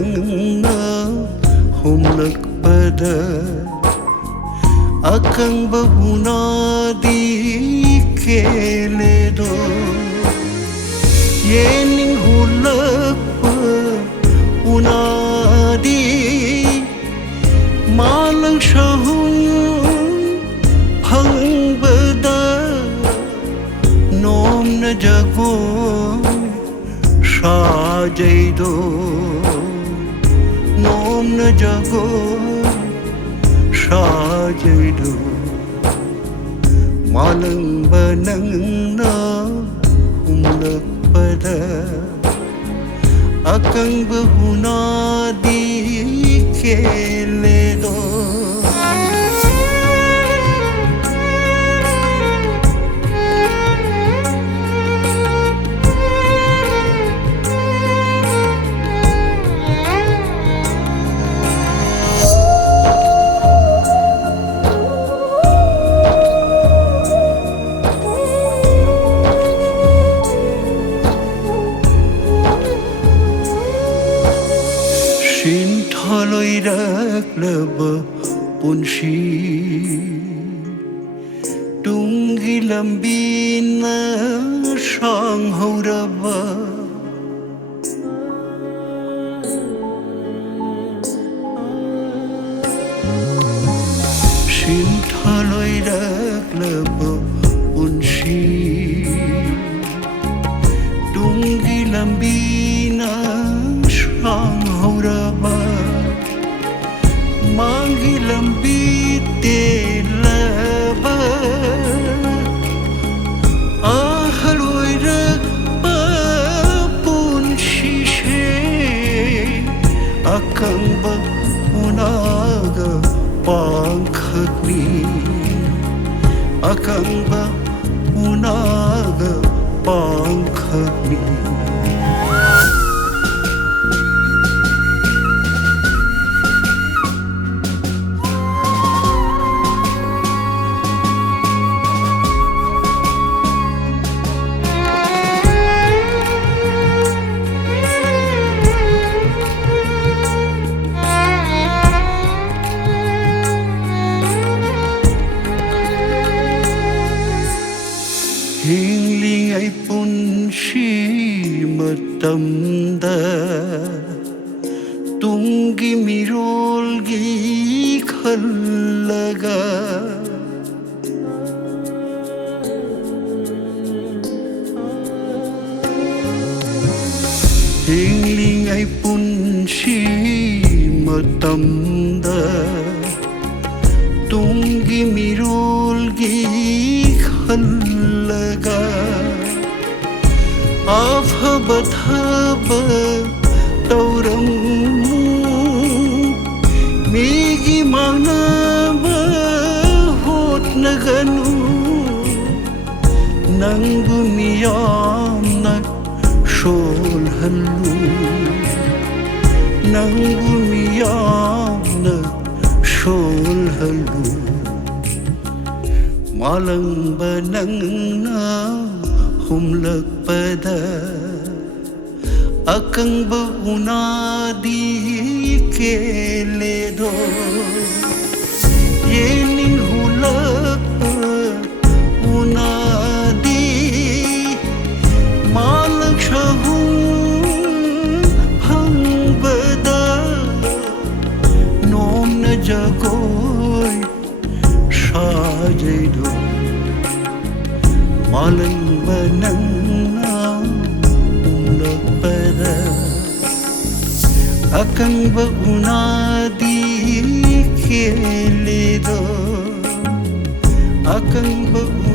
nangna humlakpada akang bahunadi keledo yening hulakpa unadi malang shahun bhangbada nom na jago shajaido nom na jago shajaido malang banang na humlakpada akang bahunadi keledo Shin thaloi rak laba punshi Tungi lambi na sang hauraba Shin thaloi rak laba punshi Tungi lambi na sang hauraba Mangi lambi te laba Ahaloi rak pa punshi she Akang ba unaga pangkhagni Akang ba unaga pangkhagni Hingling ay punshi matamda Tunggi mirolgi khallaga Hingling ay punshi matamda Tunggi mirolgi khallaga Afhabathaba tauram Migi manaba hot naganu Nangu miyam na shol hallu Nangu miyam na shol hallu Malang banang na humlakpada Akang bahunadi keledo Yening hulakpa unadi Malang shahun bhangbada Nom na jagoy shajaido Malang banang na humlakpada Akang bahunadi keledo Akang bahunadi